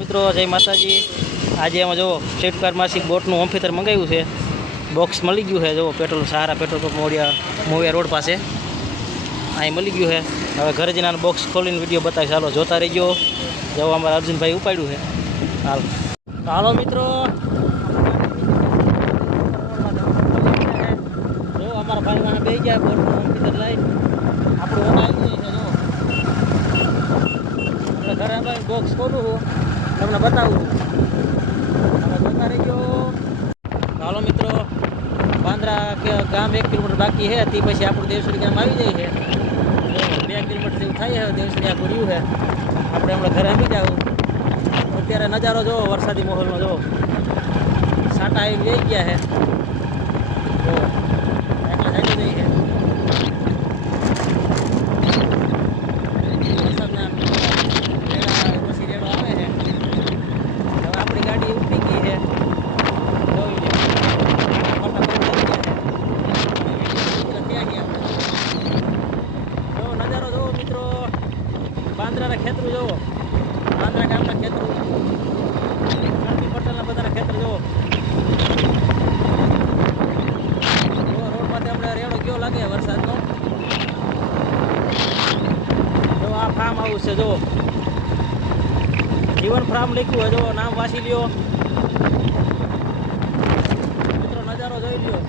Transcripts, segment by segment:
મિત્રો જય માતાજી। આજે અમે જો ફ્લિપકાર્ટમાંથી બોટનું હોમ થિયેટર મંગાવ્યું છે। બોક્સ મળી ગયું છે। જો પેટ્રોલ સહારા પેટ્રોલ પંપ મોવિયા રોડ પાસે અહીં મળી ગયું છે। હવે ઘરે જઈને બોક્સ ખોલીને વિડીયો બતાવીશ। ચાલો જોતા રહીજો। જો અમારા અર્જુનભાઈ ઉપાડ્યું છે। હાલો મિત્રો, જો અમારા ભાઈ વાળા બે ગયા બોટનું હોમ થિયેટર લઈ આપણું આવી ગયું છે। જો ઘરે અમે બોક્સ ખોલું છું, તમને બતાવું છું। તમે જોતા રહીજો। હાલો મિત્રો, બાંદ્રા કે ગામ 1 કિલોમીટર બાકી છે, તે પછી આપણું દેવસડી ગામ આવી જાય છે। 2 કિલોમીટર જેવું થાય છે દેવસડી આ પૂર્યું છે। આપણે હમણાં ઘરે આવી જાવ। અત્યારે નજારો જો વરસાદી માહોલનો જો સાટા આવી જઈ ગયા છે। જો એટલે જાય જઈ છે વરસાદના પછી રેડો આવે છે। હવે આપણી ગાડી ઉપડી ગઈ છે। જોઈ લે જો નજારો જોવો મિત્રો, બાંદ્રાના ખેતરું જોવો, બાંદ્રા ગામના ખેતરું, પટેલના બધાના ખેતર જોવો। રોડ માટે આપણે રેડો ગયો લાગે વરસાદનો। જો આ ફાર્મ હાઉસ છે, જો જીવન ફાર્મ લખ્યું હોય, જો નામ વાંચી લ્યો મિત્રો, નજારો જોઈ લ્યો।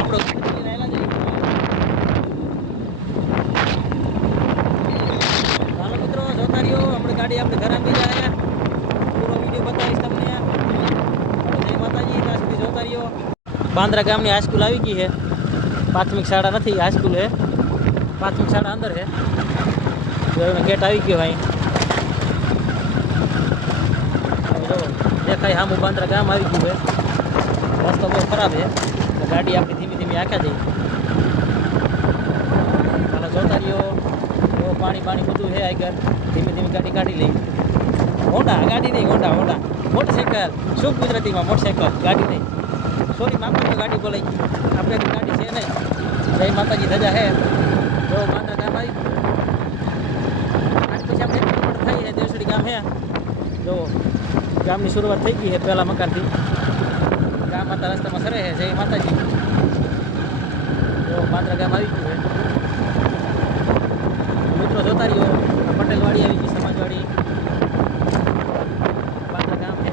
આપણો ચાલો મિત્રો જોતા રહ્યો। આપણી ગાડી આપણે ઘરે આવી જાય, પૂરો વિડીયો બતાવીશ તમને। જય માતાજી, ત્યાં સુધી જોતા રહ્યો। બાંદ્રા ગામની હાઈસ્કૂલ આવી ગઈ છે। પ્રાથમિક શાળા નથી, હાઈસ્કૂલ છે। પ્રાથમિક શાળા અંદર છે। ગેટ આવી ગયો ભાઈ, જો દેખાય સામું બાંદ્રા ગામ આવી ગયું છે। રસ્તો બહુ ખરાબ છે, ગાડી આપણી ધીમી ધીમી આંખ્યા જઈ। ચાલો જોતા રહ્યો। જો પાણી બધું છે આગળ, ધીમે ધીમે ગાડી કાઢી લઈ। હોન્ડા ગાડી નહીં, હોન્ડા મોટરસાઇકલ, શુભ ગુજરાતીમાં મોટરસાઇકલ, ગાડી નહીં, સોરી માફ કરજો, ગાડી બોલાઈ ગઈ। આપણે ગાડી છે નહીં। જય માતાજી, ધજા છે। જો બાંદ્રા ગામ આવી ગયું, પછી આપણે 1 કિલોમીટર થઈ છે દેવસડી ગામ છે। જો ગામની શરૂઆત થઈ ગઈ છે પહેલા મકાનથી। ગામ માતા રસ્તામાં સરે છે। જય માતાજી, જો બાંદ્રા ગામ આવી ગયું છે મિત્રો, જોતા રહ્યો। પટેલવાડી આવી ગઈ, સમાજવાડી, બાંદ્રા ગામ છે।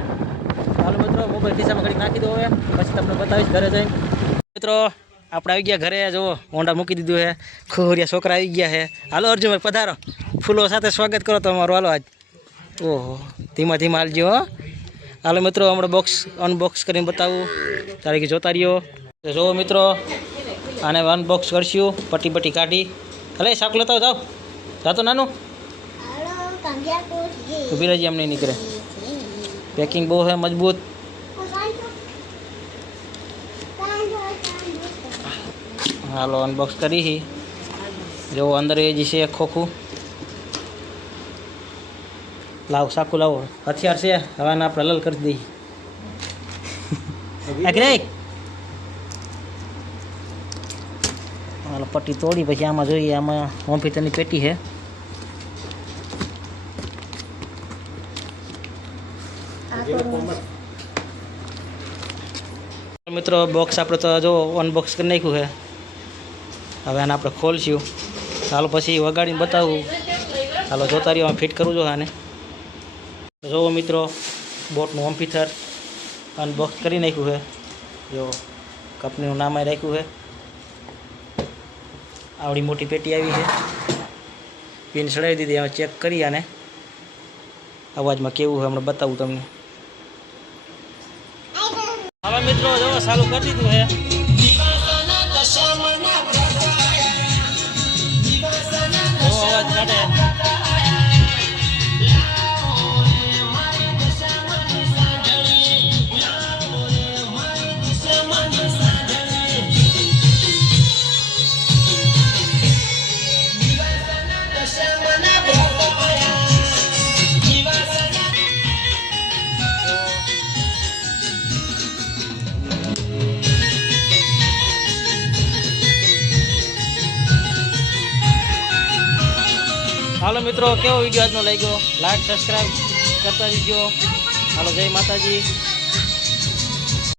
હાલો મિત્રો, મોબાઈલ ખિસ્સામાં ઘડી નાખી દો, હવે પછી તમને બતાવીશ ઘરે જઈને। મિત્રો આપણે આવી ગયા ઘરે, જો હોન્ડા મૂકી દીધું છે। ખોરિયા છોકરા આવી ગયા છે। હાલો અર્જુનભાઈ પધારો, ફૂલો સાથે સ્વાગત કરો તમારું। હાલો આજ ઓહો ધીમા ધીમા હાલજો હો। હાલો મિત્રો, હમણાં બોક્સ અનબોક્સ કરીને બતાવું, તારીખ જોતા રહ્યો। જો મિત્રો, આને અનબોક્સ કરશું, પટ્ટી કાઢી। હલે શાક લેતા જાઓ, જાતો નાનું ઊભી રહેજે, એમ નહીં નીકળે। પેકિંગ બહુ છે મજબૂત। હાલો અનબોક્સ કરી। જો અંદર એ જ છે ખોખું। લાવો સાકું લાવો, હથિયાર છે। હવે આને આપણે લલ કરી દઈએ। હાલો પટ્ટી તોડી, પછી આમાં જોઈએ, આમાં હોમ થિયેટરની પેટી છે। મિત્રો બોક્સ આપણે તો જો અનબોક્સ કરી નાખ્યું છે। હવે આને આપણે ખોલશું। ચાલો પછી વગાડીને બતાવું। ચાલો જોતા રહ્યો, ફિટ કરું છું આને। જો મિત્રો, બોટનું હોમ થિયેટર અનબોક્સ કરી નાખ્યું છે। જો કંપનીનું નામ રાખ્યું છે। આવડી મોટી પેટી આવી છે, પિન ચડાવી દીધી। હવે ચેક કરી આને અવાજમાં કેવું છે, હમણાં બતાવું તમને। હવે મિત્રો જો ચાલુ કરી દીધું છે। અવાજ કાઢે। હાલો મિત્રો, કેવો વિડીયો આજનો લાગ્યો? લાઈક સબસ્ક્રાઈબ કરતા રહીજો. હાલો, જય માતાજી.